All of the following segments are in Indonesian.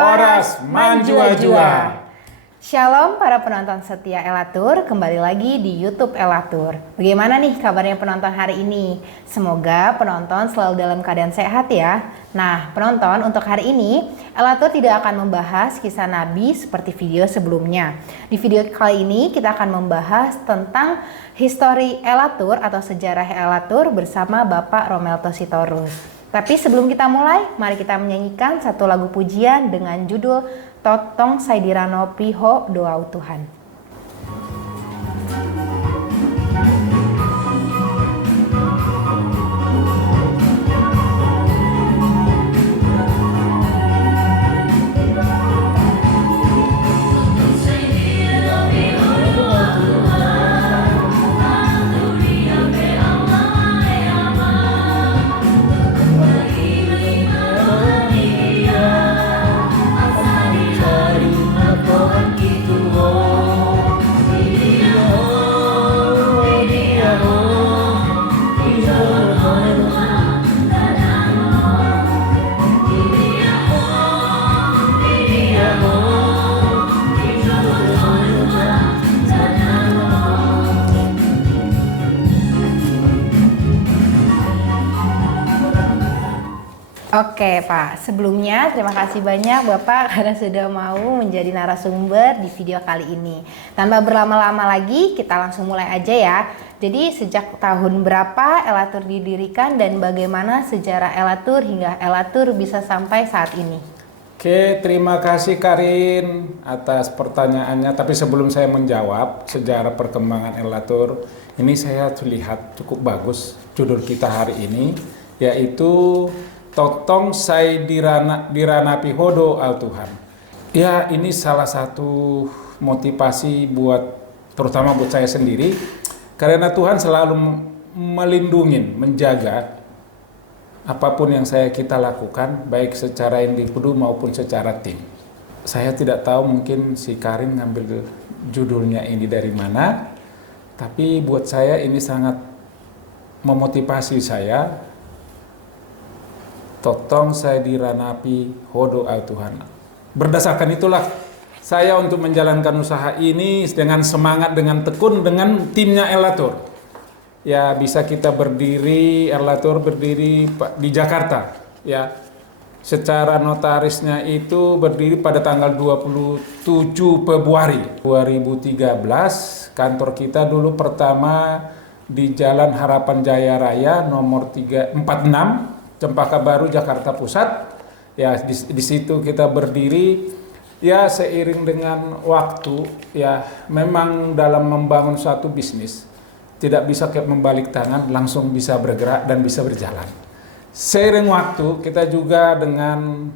Horas Manjua-Jua. Shalom para penonton setia Elatur, kembali lagi di YouTube Elatur. Bagaimana nih kabarnya penonton hari ini? Semoga penonton selalu dalam keadaan sehat ya. Nah penonton, untuk hari ini Elatur tidak akan membahas kisah Nabi seperti video sebelumnya. Di video kali ini kita akan membahas tentang histori Elatur atau sejarah Elatur bersama Bapak Romelto Sitorus. Tapi sebelum kita mulai, mari kita menyanyikan satu lagu pujian dengan judul Totong Saidirano Piho Doa Tuhan. Oke Pak, sebelumnya terima kasih banyak Bapak karena sudah mau menjadi narasumber di video kali ini. Tanpa berlama-lama lagi, kita langsung mulai aja ya. Jadi sejak tahun berapa Elatur didirikan dan bagaimana sejarah Elatur hingga Elatur bisa sampai saat ini? Oke, terima kasih Karin atas pertanyaannya. Tapi sebelum saya menjawab sejarah perkembangan Elatur, ini saya lihat cukup bagus judul kita hari ini, yaitu Totong Saidirana Pihodo al Tuhan. Ya, ini salah satu motivasi terutama buat saya sendiri, karena Tuhan selalu melindungi, menjaga apapun yang kita lakukan, baik secara individu maupun secara tim. Saya tidak tahu mungkin si Karin ngambil judulnya ini dari mana, tapi buat saya ini sangat memotivasi saya. Totong Saidirana Pihodo al Tuhan. Berdasarkan itulah saya untuk menjalankan usaha ini dengan semangat, dengan tekun, dengan timnya Elatur. Ya, bisa kita Elatur berdiri di Jakarta. Ya, secara notarisnya itu berdiri pada tanggal 27 Februari 2013. Kantor kita dulu pertama di Jalan Harapan Jaya Raya nomor 346. Cempaka Baru, Jakarta Pusat. Ya, di situ kita berdiri. Ya, seiring dengan waktu, ya memang dalam membangun suatu bisnis tidak bisa kayak membalik tangan, langsung bisa bergerak dan bisa berjalan. Seiring waktu, kita juga dengan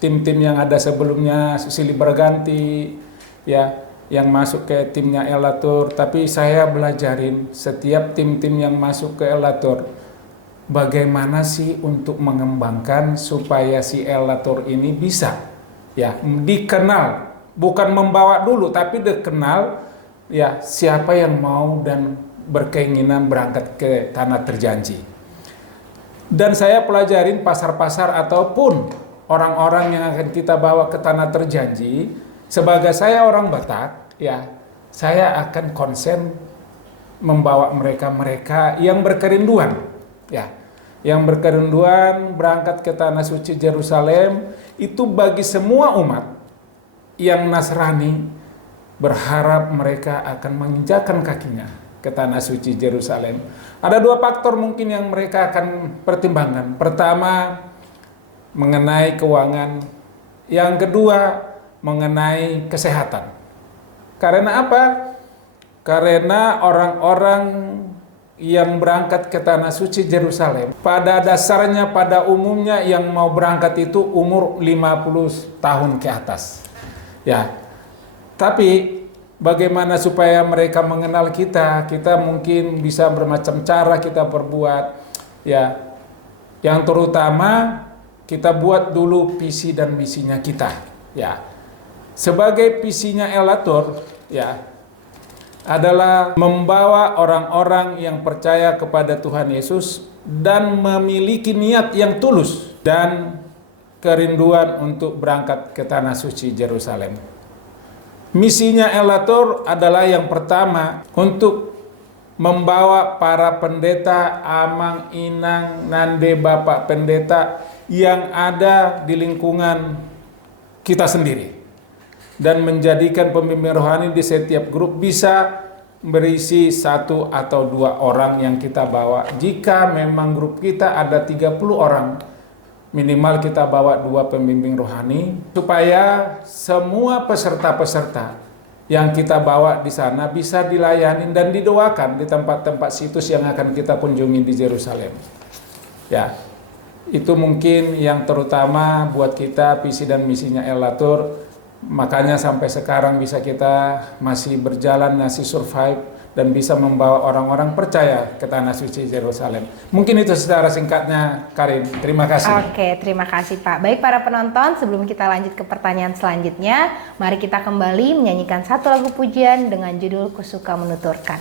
tim-tim yang ada sebelumnya silih berganti, ya, yang masuk ke timnya Elatur. Tapi saya belajarin setiap tim-tim yang masuk ke Elatur, bagaimana sih untuk mengembangkan supaya si Elatur ini bisa ya dikenal, bukan membawa dulu tapi dikenal ya siapa yang mau dan berkeinginan berangkat ke tanah terjanji. Dan saya pelajarin pasar-pasar ataupun orang-orang yang akan kita bawa ke tanah terjanji. Sebagai saya orang Batak ya, saya akan konsen membawa mereka yang berkerinduan, ya, yang berkerinduan berangkat ke tanah suci Yerusalem. Itu bagi semua umat yang Nasrani berharap mereka akan menginjakkan kakinya ke tanah suci Yerusalem. Ada dua faktor mungkin yang mereka akan pertimbangkan. Pertama, mengenai keuangan. Yang kedua, mengenai kesehatan. Karena apa? Karena orang-orang yang berangkat ke tanah suci Yerusalem, pada dasarnya, pada umumnya yang mau berangkat itu umur 50 tahun ke atas. Ya. Tapi bagaimana supaya mereka mengenal kita mungkin bisa bermacam cara kita perbuat. Ya. Yang terutama kita buat dulu visi dan misinya kita. Ya. Sebagai visinya Elatur, ya, adalah membawa orang-orang yang percaya kepada Tuhan Yesus dan memiliki niat yang tulus dan kerinduan untuk berangkat ke Tanah Suci Yerusalem. Misinya Elator adalah yang pertama untuk membawa para pendeta, amang, inang, nande, bapak pendeta yang ada di lingkungan kita sendiri, dan menjadikan pembimbing rohani di setiap grup bisa berisi 1 atau 2 orang yang kita bawa. Jika memang grup kita ada 30 orang, minimal kita bawa 2 pembimbing rohani supaya semua peserta-peserta yang kita bawa di sana bisa dilayani dan didoakan di tempat-tempat situs yang akan kita kunjungi di Yerusalem. Ya, itu mungkin yang terutama buat kita, visi dan misinya Elator. Makanya sampai sekarang bisa kita masih berjalan, masih survive, dan bisa membawa orang-orang percaya ke Tanah Suci Yerusalem. Mungkin itu secara singkatnya, Karin. Terima kasih. Oke, terima kasih Pak. Baik para penonton, sebelum kita lanjut ke pertanyaan selanjutnya, mari kita kembali menyanyikan satu lagu pujian dengan judul Kusuka Menuturkan.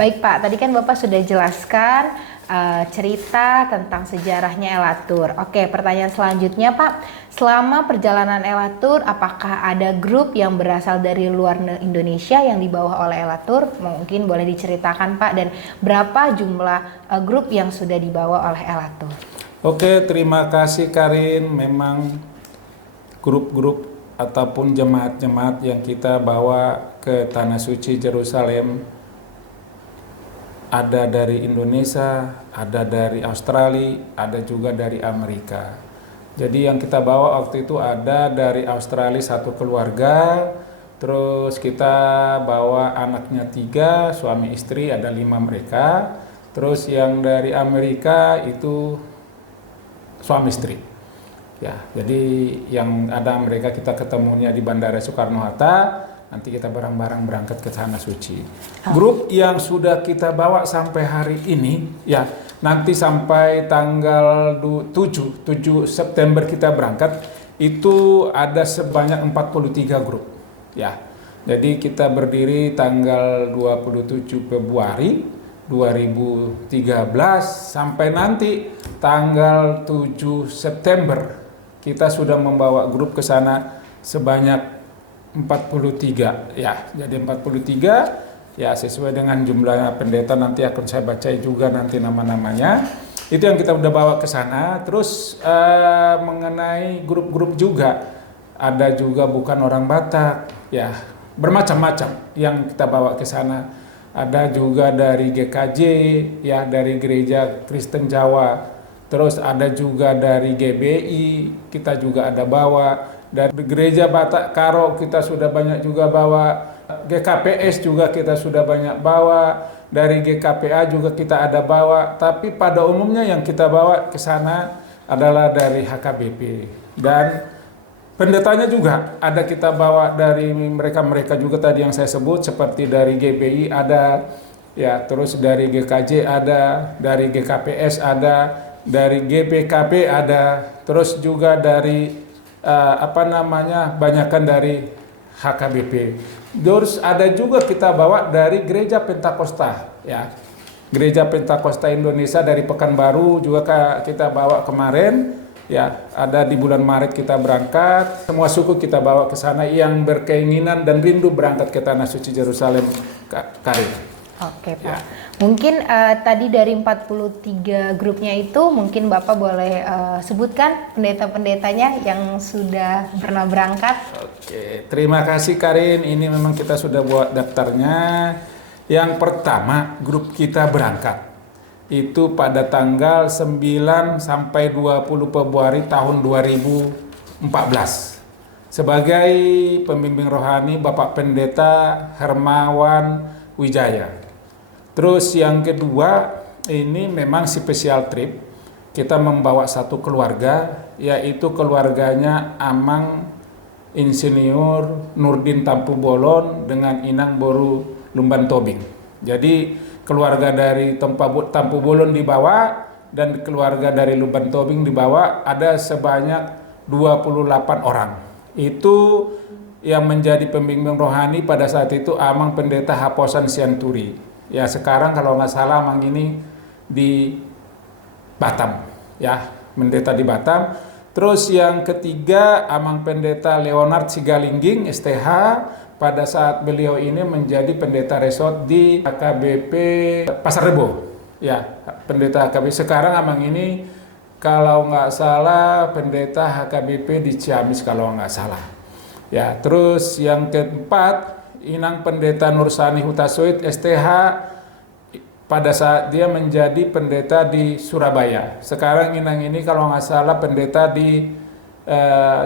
Baik Pak, tadi kan Bapak sudah jelaskan cerita tentang sejarahnya Elator. Oke, pertanyaan selanjutnya Pak, selama perjalanan Elator, apakah ada grup yang berasal dari luar Indonesia yang dibawa oleh Elator? Mungkin boleh diceritakan Pak, dan berapa jumlah grup yang sudah dibawa oleh Elator? Oke, terima kasih Karin. Memang grup-grup ataupun jemaat-jemaat yang kita bawa ke Tanah Suci Yerusalem ada dari Indonesia, ada dari Australia, ada juga dari Amerika. Jadi yang kita bawa waktu itu ada dari Australia 1 keluarga, terus kita bawa anaknya 3, suami istri ada 5 mereka, terus yang dari Amerika itu suami istri. Ya, jadi yang ada mereka kita ketemunya di Bandara Soekarno-Hatta. Nanti kita bareng-bareng berangkat ke Tanah Suci. Grup yang sudah kita bawa sampai hari ini, ya nanti sampai tanggal 7 September kita berangkat, itu ada sebanyak 43 grup. Ya, jadi kita berdiri tanggal 27 Februari 2013 sampai nanti tanggal 7 September kita sudah membawa grup ke sana sebanyak 43 ya, jadi 43 ya, sesuai dengan jumlah pendeta nanti akan saya baca juga nanti nama-namanya. Itu yang kita udah bawa ke sana. Terus mengenai grup-grup juga ada juga bukan orang Batak ya, bermacam-macam yang kita bawa ke sana. Ada juga dari GKJ ya, dari Gereja Kristen Jawa. Terus ada juga dari GBI kita juga ada bawa. Dari Gereja Batak Karo kita sudah banyak juga bawa, GKPS juga kita sudah banyak bawa, dari GKPA juga kita ada bawa, tapi pada umumnya yang kita bawa ke sana adalah dari HKBP. Dan pendetanya juga ada kita bawa dari mereka-mereka juga tadi yang saya sebut, seperti dari GBI ada, ya terus dari GKJ ada, dari GKPS ada, dari GPKP ada, terus juga dari banyakan dari HKBP. Terus ada juga kita bawa dari Gereja Pentakosta ya. Gereja Pentakosta Indonesia dari Pekanbaru juga kita bawa kemarin ya, ada di bulan Maret kita berangkat. Semua suku kita bawa ke sana yang berkeinginan dan rindu berangkat ke Tanah Suci Yerusalem, Karin. Oke Pak. Ya. Mungkin tadi dari 43 grupnya itu mungkin Bapak boleh sebutkan pendeta-pendetanya yang sudah pernah berangkat. Oke, terima kasih Karin. Ini memang kita sudah buat daftarnya. Yang pertama, grup kita berangkat itu pada tanggal 9 sampai 20 Februari tahun 2014. Sebagai pembimbing rohani Bapak Pendeta Hermawan Wijaya. Terus yang kedua, ini memang special trip. Kita membawa satu keluarga, yaitu keluarganya Amang Insinyur Nurdin Tampu Bolon dengan Inang Boru Lumban Tobing. Jadi keluarga dari Tampu Bolon dibawa dan keluarga dari Lumban Tobing dibawa, ada sebanyak 28 orang. Itu yang menjadi pembimbing rohani pada saat itu Amang Pendeta Haposan Sianturi. Ya sekarang kalau nggak salah Amang ini di Batam, ya pendeta di Batam. Terus yang ketiga Amang Pendeta Leonard Sigalingging STH, pada saat beliau ini menjadi pendeta resort di HKBP Pasar Rebo. Ya pendeta HKBP, sekarang Amang ini kalau nggak salah pendeta HKBP di Ciamis kalau nggak salah. Ya terus yang keempat Inang Pendeta Nursani Hutasoid STH, pada saat dia menjadi pendeta di Surabaya. Sekarang Inang ini kalau nggak salah pendeta di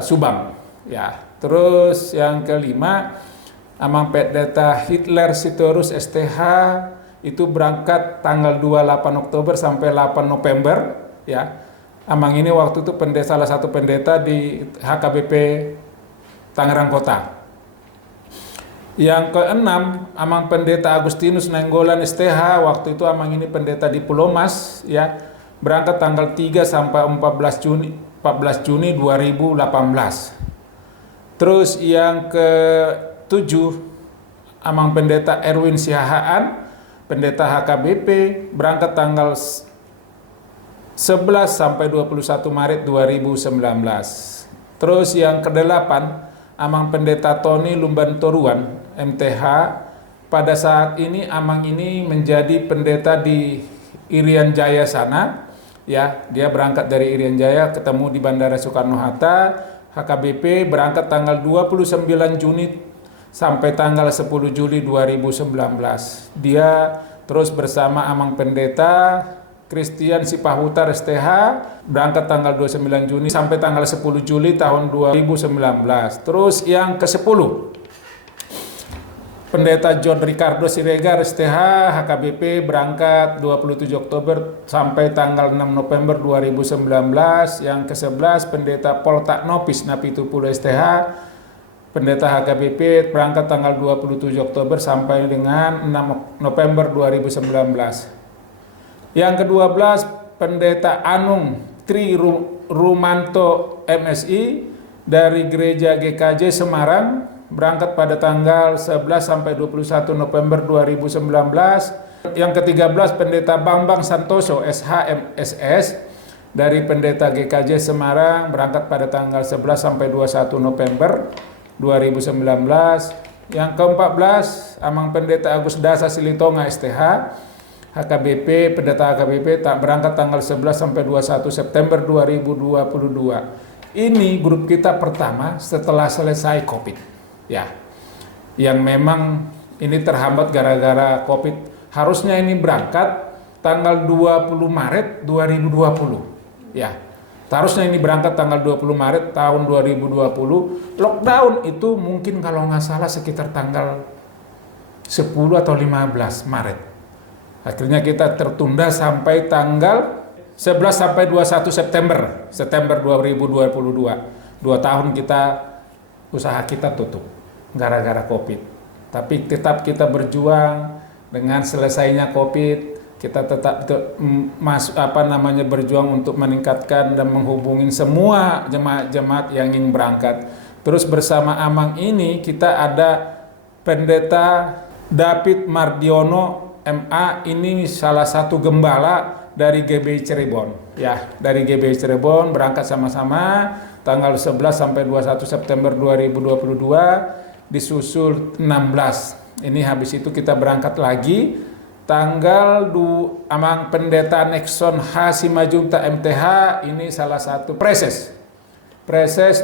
Subang. Ya. Terus yang kelima Amang Pendeta Hitler Sitorus STH, itu berangkat tanggal 28 Oktober sampai 8 November. Ya. Amang ini waktu itu salah satu pendeta di HKBP Tangerang Kota. Yang keenam Amang Pendeta Agustinus Nainggolan STH, waktu itu Amang ini pendeta di Pulau Mas, ya, berangkat tanggal 3 sampai 14 Juni 2018. Terus yang ketujuh Amang Pendeta Erwin Siahaan, pendeta HKBP, berangkat tanggal 11 sampai 21 Maret 2019. Terus yang kedelapan Amang Pendeta Tony Lumban Toruan MTH, pada saat ini Amang ini menjadi pendeta di Irian Jaya sana, ya, dia berangkat dari Irian Jaya ketemu di Bandara Soekarno-Hatta. HKBP berangkat tanggal 29 Juni sampai tanggal 10 Juli 2019. Dia terus bersama Amang Pendeta Christian Sipahutar STH, berangkat tanggal 29 Juni sampai tanggal 10 Juli tahun 2019. Terus yang ke-10 Pendeta John Ricardo Siregar STH HKBP, berangkat 27 Oktober sampai tanggal 6 November 2019. Yang ke-11 Pendeta Paul Taknopis Napitupulo STH, pendeta HKBP, berangkat tanggal 27 Oktober sampai dengan 6 November 2019. Yang ke-12 Pendeta Anung Tri Rumanto MSI dari Gereja GKJ Semarang, berangkat pada tanggal 11 sampai 21 November 2019. Yang ke-13 Pendeta Bambang Santoso SHMSS dari Pendeta GKJ Semarang, berangkat pada tanggal 11 sampai 21 November 2019. Yang ke-14 Amang Pendeta Agus Dasa Silitonga STH HKBP, pendeta HKBP berangkat tanggal 11 sampai 21 September 2022. Ini grup kita pertama setelah selesai Covid. Ya. Yang memang ini terhambat gara-gara Covid. Harusnya ini berangkat tanggal 20 Maret 2020. Ya. Harusnya ini berangkat tanggal 20 Maret tahun 2020. Lockdown itu mungkin kalau nggak salah sekitar tanggal 10 atau 15 Maret. Akhirnya kita tertunda sampai tanggal 11 sampai 21 September 2022. 2 tahun usaha kita tutup gara-gara Covid. Tapi tetap kita berjuang dengan selesainya Covid, kita tetap berjuang untuk meningkatkan dan menghubungin semua jemaat-jemaat yang ingin berangkat. Terus bersama Amang ini kita ada Pendeta David Mardiono MA, ini salah satu gembala dari GBI Cirebon. Ya, dari GBI Cirebon berangkat sama-sama tanggal 11 sampai 21 September 2022, disusul 16. Ini habis itu kita berangkat lagi tanggal Amang Pendeta Nexon H. Simajuntak MTH, ini salah satu preses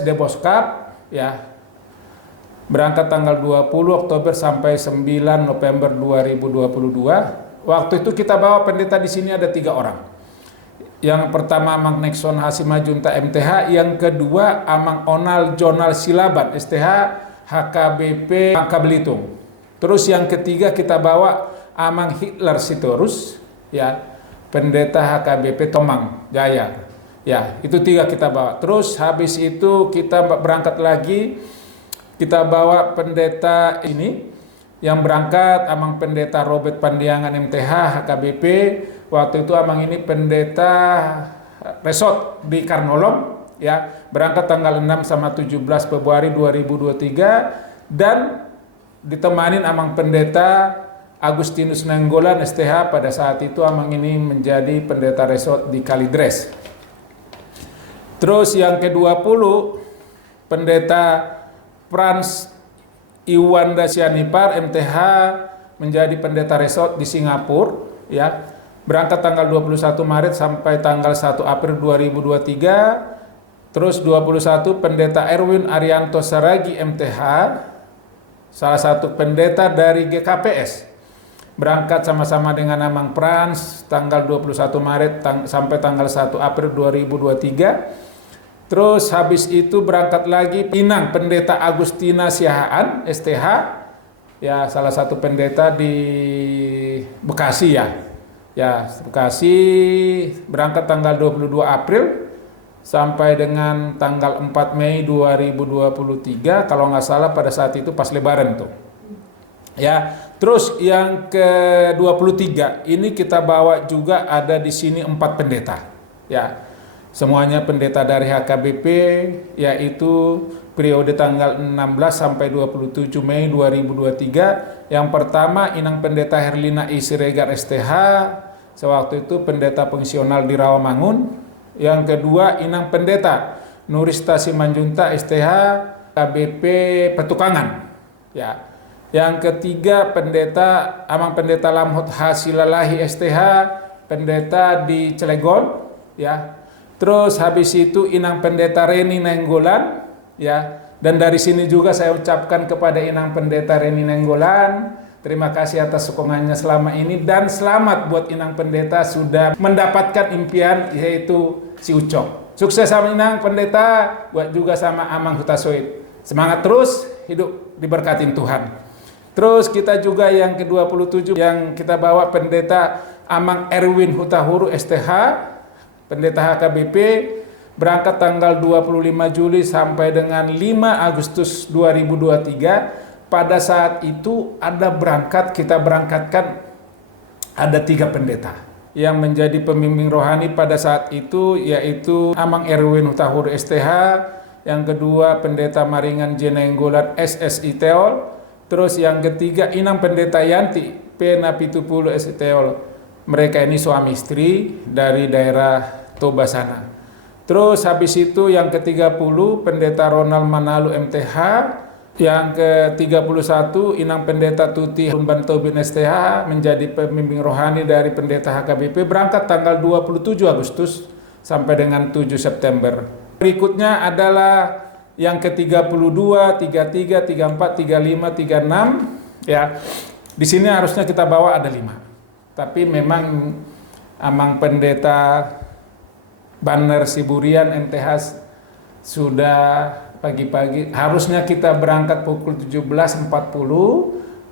Deboskap, ya, berangkat tanggal 20 Oktober sampai 9 November 2022. Waktu itu kita bawa pendeta di sini ada 3 orang. Yang pertama Amang Nexon H. Simajuntak MTH, yang kedua Amang Onal Jonal Silaban STH HKBP Bangka Belitung. Terus yang ketiga kita bawa Amang Hitler Sitorus, ya, pendeta HKBP Tomang Jaya. Ya, itu 3 kita bawa. Terus habis itu kita berangkat lagi, kita bawa pendeta ini yang berangkat Amang Pendeta Robert Pandiangan MTH HKBP. Waktu itu Amang ini pendeta resort di Karnolong, ya, berangkat tanggal 6 sama 17 Februari 2023, dan ditemanin Amang Pendeta Agustinus Nenggolan STH. Pada saat itu Amang ini menjadi pendeta resort di Kalidres. Terus yang ke-20 pendeta Frans Iwanda Sianipar MTH menjadi pendeta resort di Singapura, ya, berangkat tanggal 21 Maret sampai tanggal 1 April 2023. Terus 21 pendeta Erwin Arianto Saragi MTH, salah satu pendeta dari GKPS, berangkat sama-sama dengan Amang Frans tanggal 21 Maret sampai tanggal 1 April 2023. Terus habis itu berangkat lagi Inang Pendeta Agustina Siahaan STH, ya, salah satu pendeta di Bekasi, ya. Ya, Bekasi, berangkat tanggal 22 April sampai dengan tanggal 4 Mei 2023, kalau nggak salah pada saat itu pas Lebaran tuh. Ya, terus yang ke-23 ini kita bawa juga ada di sini 4 pendeta. Ya. Semuanya pendeta dari HKBP, yaitu periode tanggal 16 sampai 27 Mei 2023. Yang pertama Inang Pendeta Herlina I. Siregar STH, sewaktu itu pendeta fungsional di Rawamangun. Yang kedua Inang Pendeta Nurista Simanjuntak STH KBP Petukangan, ya. Yang ketiga pendeta Amang Pendeta Lamhot Hasilalahi STH, pendeta di Cilegon, ya. Terus habis itu Inang Pendeta Reni Nenggolan, ya. Dan dari sini juga saya ucapkan kepada Inang Pendeta Reni Nenggolan, terima kasih atas sokongannya selama ini, dan selamat buat Inang Pendeta sudah mendapatkan impian, yaitu si Ucok. Sukses sama Inang Pendeta, buat juga sama Amang Hutasoid. Semangat terus, hidup diberkatin Tuhan. Terus kita juga yang ke-27 yang kita bawa pendeta Amang Erwin Hutahuru STH, pendeta HKBP, berangkat tanggal 25 Juli sampai dengan 5 Agustus 2023. Pada saat itu kita berangkatkan ada 3 pendeta yang menjadi pembimbing rohani pada saat itu, yaitu Amang Erwin Hutahuru STH, yang kedua pendeta Maringan Jenenggolan SSI Teol, terus yang ketiga Inang Pendeta Yanti Pena Pitupulu SSI Teol. Mereka ini suami istri dari daerah Toba sana. Terus habis itu yang ke-30 pendeta Ronald Manalu MTH, yang ke-31 Inang Pendeta Tuti Humban Tobin STH menjadi pembimbing rohani dari pendeta HKBP, berangkat tanggal 27 Agustus sampai dengan 7 September. Berikutnya adalah yang ke-32, 33, 34, 35, 36, ya. Di sini harusnya kita bawa ada 5. Tapi memang Amang Pendeta Banner Siburian MTH sudah pagi-pagi, harusnya kita berangkat pukul 17.40,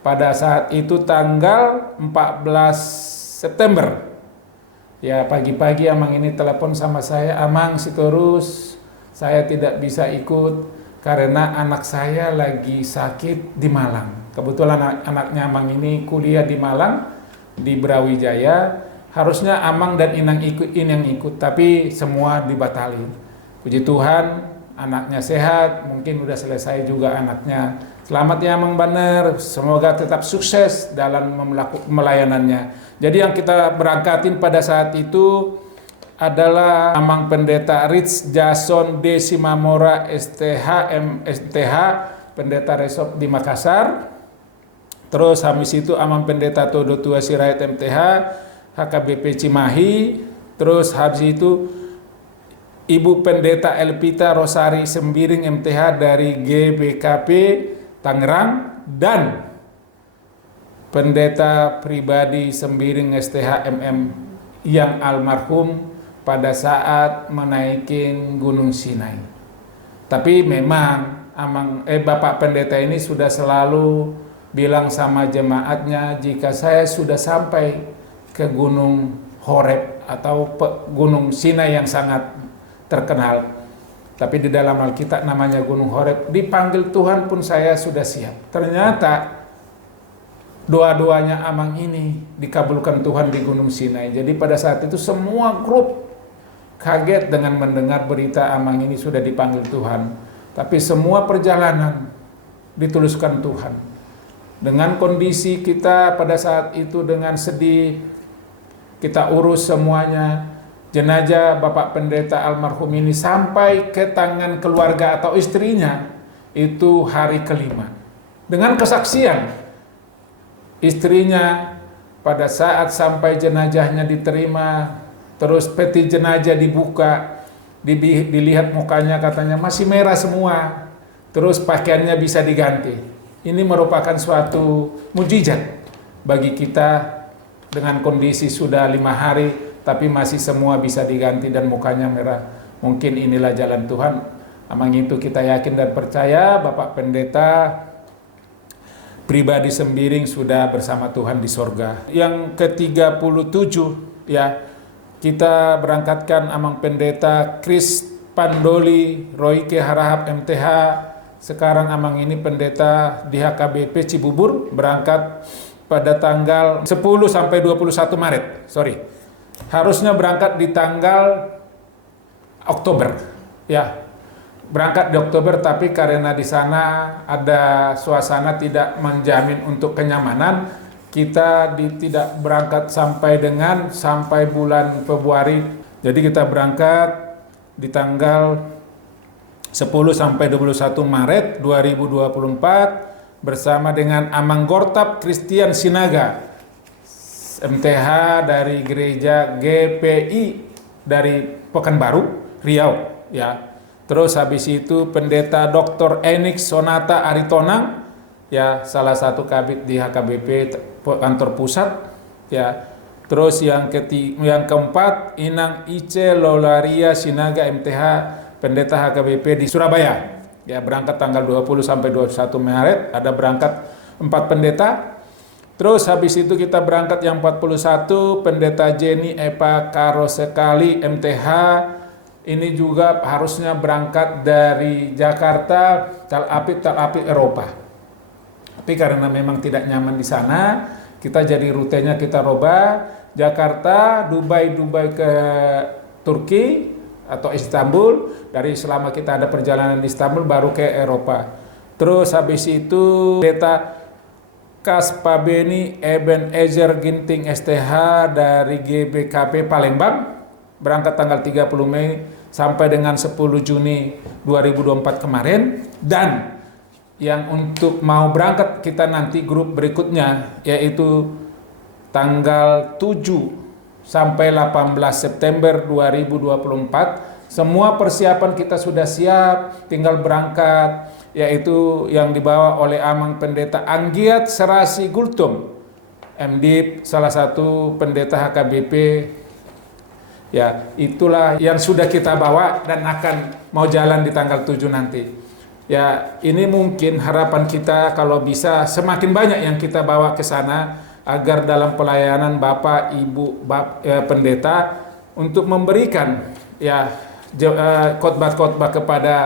pada saat itu tanggal 14 September. Ya, pagi-pagi Amang ini telepon sama saya, Amang Sitorus, saya tidak bisa ikut karena anak saya lagi sakit di Malang. Kebetulan anaknya Amang ini kuliah di Malang, di Brawijaya. Harusnya Amang dan Inang ikut, tapi semua dibatalin. Puji Tuhan, anaknya sehat, mungkin udah selesai juga anaknya. Selamat ya Amang Banner, semoga tetap sukses dalam melayanannya. Jadi yang kita berangkatin pada saat itu adalah Amang Pendeta Rich Jason D. Simamora STH, pendeta resort di Makassar. Terus habis itu Amang Pendeta Todo Tua Sirait MTH, HKBP Cimahi. Terus habis itu Ibu Pendeta Elpita Rosari Sembiring MTH dari GBKP Tangerang, dan Pendeta Pribadi Sembiring STH MM yang almarhum pada saat menaikin Gunung Sinai. Tapi memang Bapak Pendeta ini sudah selalu bilang sama jemaatnya, jika saya sudah sampai ke Gunung Horeb atau Gunung Sinai yang sangat terkenal, tapi di dalam Alkitab namanya Gunung Horeb, dipanggil Tuhan pun saya sudah siap. Ternyata doa-doanya Amang ini dikabulkan Tuhan di Gunung Sinai. Jadi pada saat itu semua grup kaget dengan mendengar berita Amang ini sudah dipanggil Tuhan. Tapi semua perjalanan dituluskan Tuhan. Dengan kondisi kita pada saat itu dengan sedih, kita urus semuanya. Jenazah Bapak Pendeta almarhum ini sampai ke tangan keluarga atau istrinya itu hari kelima. Dengan kesaksian istrinya pada saat sampai jenazahnya diterima, terus peti jenazah dibuka, dilihat mukanya katanya masih merah semua, terus pakaiannya bisa diganti. Ini merupakan suatu mujizat bagi kita dengan kondisi sudah 5 hari tapi masih semua bisa diganti dan mukanya merah. Mungkin inilah jalan Tuhan. Amang itu kita yakin dan percaya Bapak Pendeta Pribadi Sembiring sudah bersama Tuhan di sorga. Yang ke-37 ya, kita berangkatkan Amang Pendeta Kris Pandoli Roike Harahap MTH. Sekarang Amang ini pendeta di HKBP Cibubur, berangkat pada tanggal 10 sampai 21 Maret. Harusnya berangkat di tanggal Oktober. Ya. Berangkat di Oktober, tapi karena di sana ada suasana tidak menjamin untuk kenyamanan, kita tidak berangkat sampai bulan Februari. Jadi kita berangkat di tanggal 10 sampai 21 Maret 2024 bersama dengan Amang Gortap Christian Sinaga MTH dari gereja GPI dari Pekanbaru, Riau ya. Terus habis itu Pendeta Dr. Enix Sonata Aritonang ya, salah satu kabit di HKBP kantor pusat ya. Terus yang keempat Inang Ice Lolaria Sinaga MTH Pendeta HKBP di Surabaya ya, berangkat tanggal 20 sampai 21 Maret, ada berangkat 4 pendeta. Terus habis itu kita berangkat yang 41 Pendeta Jenny Epa Karosekali MTH. Ini juga harusnya berangkat dari Jakarta, Tel Aviv Eropa. Tapi karena memang tidak nyaman di sana, kita jadi rutenya kita rubah Jakarta, Dubai ke Turki atau Istanbul. Dari selama kita ada perjalanan di Istanbul baru ke Eropa. Terus habis itu Pendeta Kaspabeni Eben Ezer Ginting STH dari GBKP Palembang, berangkat tanggal 30 Mei sampai dengan 10 Juni 2024 kemarin. Dan yang untuk mau berangkat kita nanti grup berikutnya yaitu tanggal 7 sampai 18 September 2024. Semua persiapan kita sudah siap, tinggal berangkat, yaitu yang dibawa oleh Amang Pendeta Anggiat Serasi Gultum MD, salah satu pendeta HKBP. Ya, itulah yang sudah kita bawa dan akan mau jalan di tanggal 7 nanti. Ya, ini mungkin harapan kita kalau bisa semakin banyak yang kita bawa ke sana agar dalam pelayanan Bapak, Ibu, pendeta untuk memberikan ya khotbah-khotbah kepada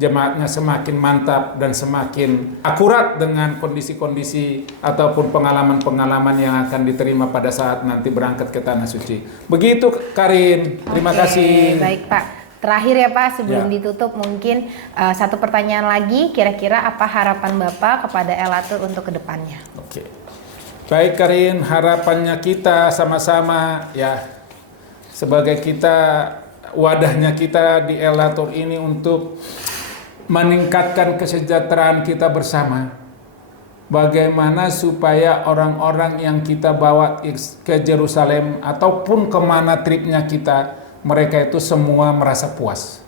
jemaatnya semakin mantap dan semakin akurat dengan kondisi-kondisi ataupun pengalaman-pengalaman yang akan diterima pada saat nanti berangkat ke Tanah Suci. Begitu Karin, terima kasih. Baik Pak, terakhir ya Pak sebelum Ya. ditutup mungkin satu pertanyaan lagi, kira-kira apa harapan Bapak kepada Elatur untuk kedepannya? Oke. Baik Karin, harapannya kita sama-sama ya, sebagai kita wadahnya kita di Elatur ini untuk meningkatkan kesejahteraan kita bersama. bagaimana supaya orang-orang yang kita bawa ke Yerusalem ataupun kemana tripnya kita, mereka itu semua merasa puas.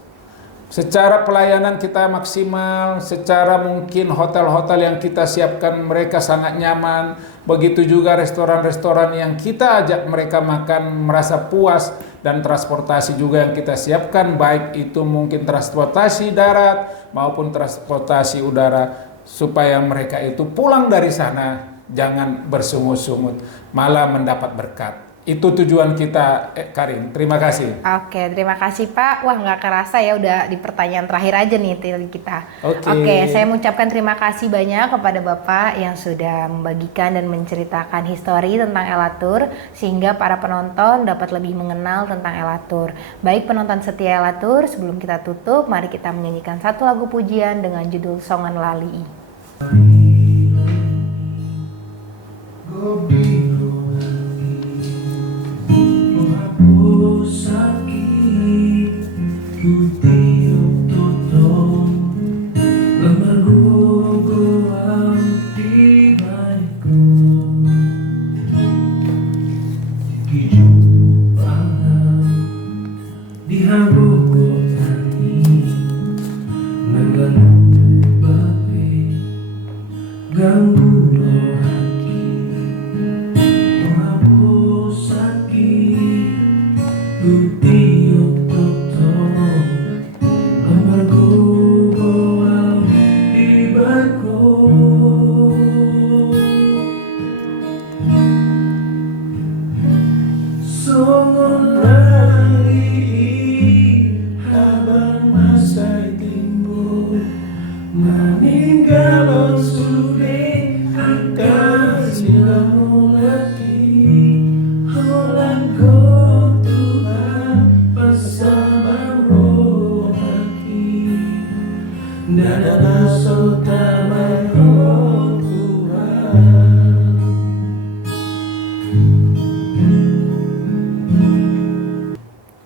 Secara pelayanan kita maksimal, secara mungkin hotel-hotel yang kita siapkan mereka sangat nyaman, begitu juga restoran-restoran yang kita ajak mereka makan merasa puas, dan transportasi juga yang kita siapkan, baik itu mungkin transportasi darat maupun transportasi udara, supaya mereka itu pulang dari sana jangan bersungut-sungut, malah mendapat berkat. Itu tujuan kita, Karin. Terima kasih. Oke, terima kasih Pak. Wah, nggak kerasa ya, udah di pertanyaan terakhir aja nih kita. Oke, saya mengucapkan terima kasih banyak kepada Bapak yang sudah membagikan dan menceritakan histori tentang Elatur, sehingga para penonton dapat lebih mengenal tentang Elatur. Baik penonton setia Elatur, sebelum kita tutup, mari kita menyanyikan satu lagu pujian dengan judul Songan Lali.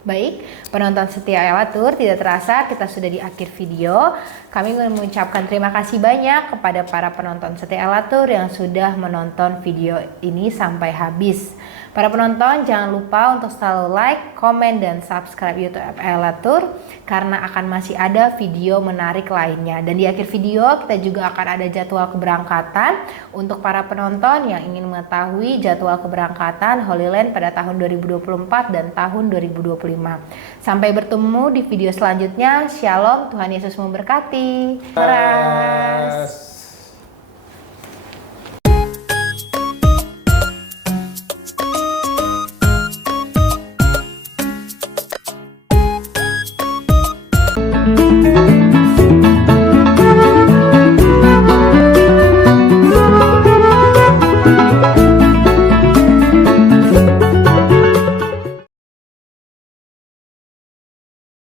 Baik, penonton setia Elatur, tidak terasa kita sudah di akhir video. Kami ingin mengucapkan terima kasih banyak kepada para penonton setia Elatur yang sudah menonton video ini sampai habis. Para penonton jangan lupa untuk selalu like, komen, dan subscribe YouTube Elatur karena akan masih ada video menarik lainnya. Dan di akhir video kita juga akan ada jadwal keberangkatan untuk para penonton yang ingin mengetahui jadwal keberangkatan Holy Land pada tahun 2024 dan tahun 2025. Sampai bertemu di video selanjutnya. Shalom, Tuhan Yesus memberkati. Terima kasih.